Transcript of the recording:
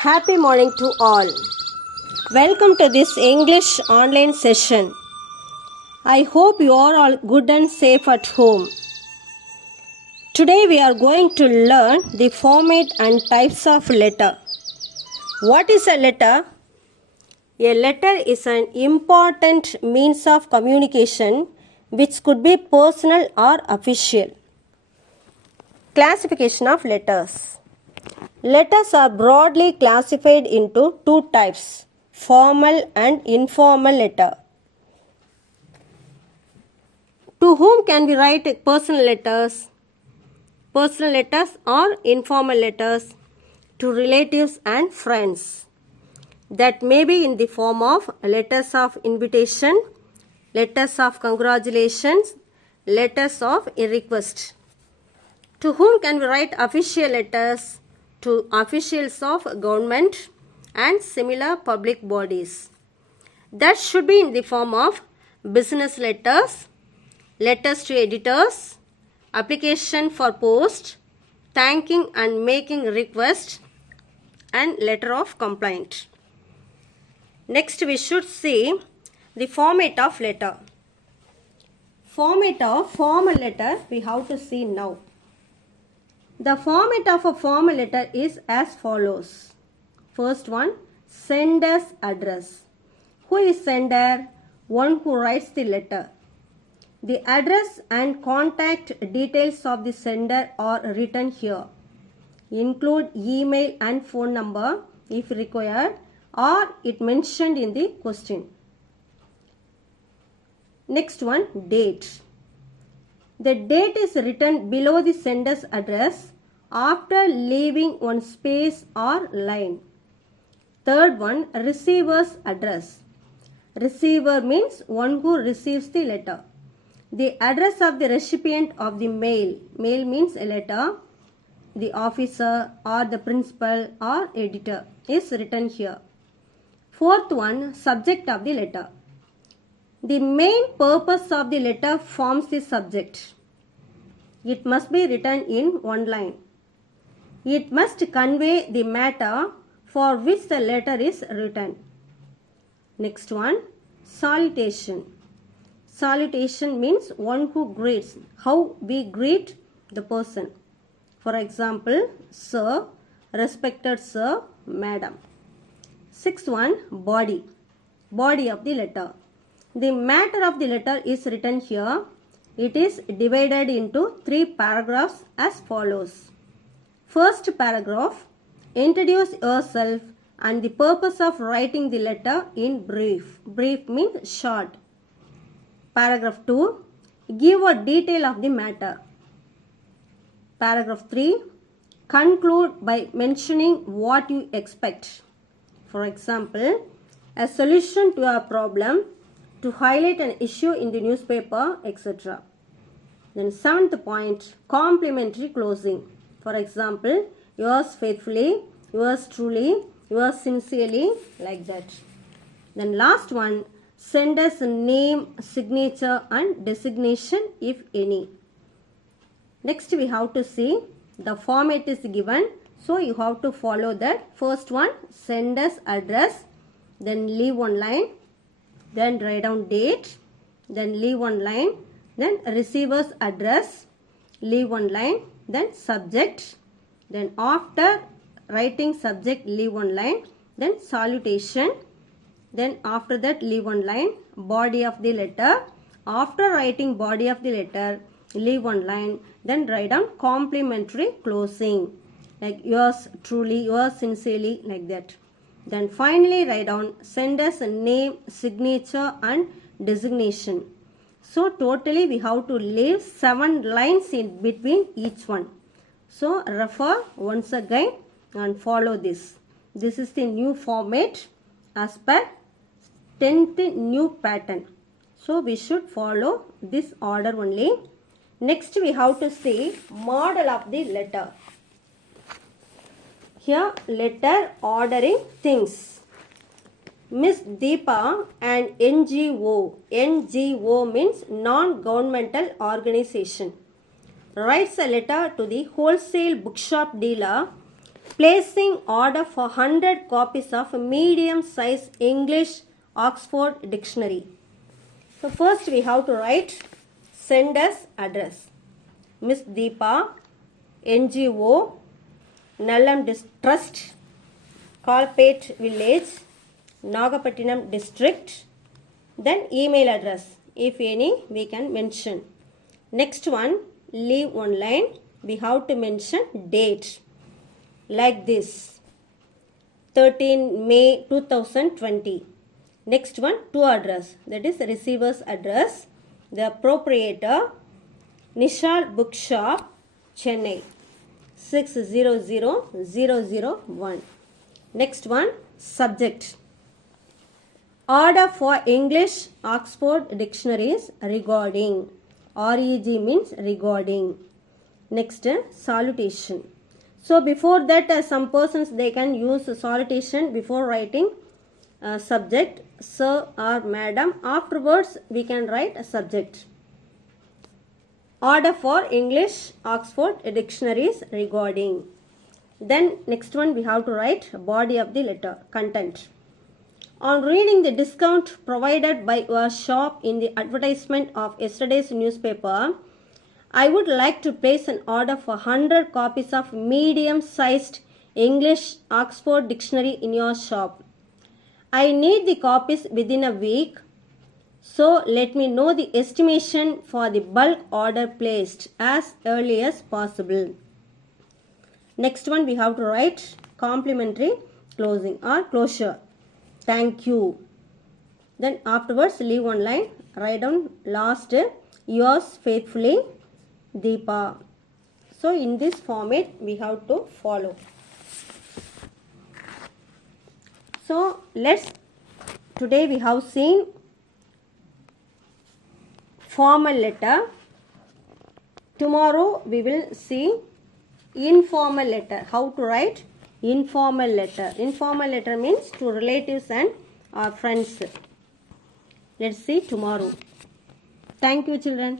Happy morning to all. Welcome to this English online session. I hope you are all good and safe at home. Today we are going to learn the format and types of letter. What is a letter? A letter is an important means of communication which could be personal or official. Classification of letters. Letters are broadly classified into two types, formal and informal letter. To whom can we write personal letters? Personal letters or informal letters to relatives and friends. That may be in the form of letters of invitation, letters of congratulations, letters of request. To whom can we write official letters? To officials of government and similar public bodies. That should be in the form of business letters, letters to editors, application for post, thanking and making request, and letter of complaint. Next we should see the format of letter. Format of formal letter we have to see now. The format of a formal letter is as follows. First one, sender's address. Who is sender? One who writes the letter. The address and contact details of the sender are written here. Include email and phone number if required or it mentioned in the question. Next one, date. The date is written below the sender's address after leaving one space or line. Third one, receiver's address. Receiver means one who receives the letter. The address of the recipient of the mail. Mail means a letter. The officer or the principal or editor is written here. Fourth one, subject of the letter. The main purpose of the letter forms the subject. It must be written in one line. It must convey the matter for which the letter is written. Next one, salutation. Salutation means one who greets, how we greet the person. For example, sir, respected sir, madam. Sixth one, body. Body of the letter. The matter of the letter is written here. It is divided into 3 paragraphs as follows. First paragraph, introduce yourself and the purpose of writing the letter in brief. Brief means short. Paragraph 2, give a detail of the matter. Paragraph 3, conclude by mentioning what you expect. For example, a solution to a problem, to highlight an issue in the newspaper, etc. Then seventh point, complimentary closing. For example, yours faithfully, yours truly, yours sincerely, like that. Then last one, sender's name, signature and designation if any. Next we have to see the format is given. So you have to follow that. First one, sender's address, then leave one line. Then write down date, then leave one line, then receiver's address, leave one line, then subject, then after writing subject leave one line, then salutation, then after that leave one line, body of the letter, after writing body of the letter leave one line, then write down complimentary closing like yours truly, yours sincerely, like that. Then finally write down sender's name, signature and designation. So totally we have to leave 7 lines in between each one. So refer once again and follow this. This is the new format as per 10th new pattern. So we should follow this order only. Next we have to see model of the letter. Here, letter ordering things. Miss Deepa, an NGO. NGO means non-governmental organization. Writes a letter to the wholesale bookshop dealer Placing order for 100 copies of medium size English Oxford Dictionary. So first we have to write sender's address. Miss Deepa, NGO, Nallam Trust, Kalpet Village, Nagapattinam District. Then email address, if any, we can mention. Next one, leave one line. We have to mention date. Like this, 13 May 2020. Next one, to address, that is receiver's address. The proprietor, Nishal Bookshop, Chennai, 600001. Next one, subject. Order for English Oxford Dictionaries regarding. REG means regarding. Next, salutation. So before that, some persons, they can use salutation before writing subject, sir or madam. Afterwards, we can write a subject. Order for English Oxford Dictionaries regarding. Then next one, we have to write body of the letter, content. On reading the discount provided by your shop in the advertisement of yesterday's newspaper, I would like to place an order for 100 copies of medium-sized English Oxford Dictionary in your shop. I need the copies within a week, so let me know the estimation for the bulk order placed as early as possible. Next one, we have to write complimentary closing or closure. Thank you. Then afterwards, leave one line, write down last, yours faithfully, Deepa. So in this format, we have to follow. So today we have seen formal letter. Tomorrow we will see informal letter. How to write informal letter. Informal letter means to relatives and friends. Let's see tomorrow. Thank you, children.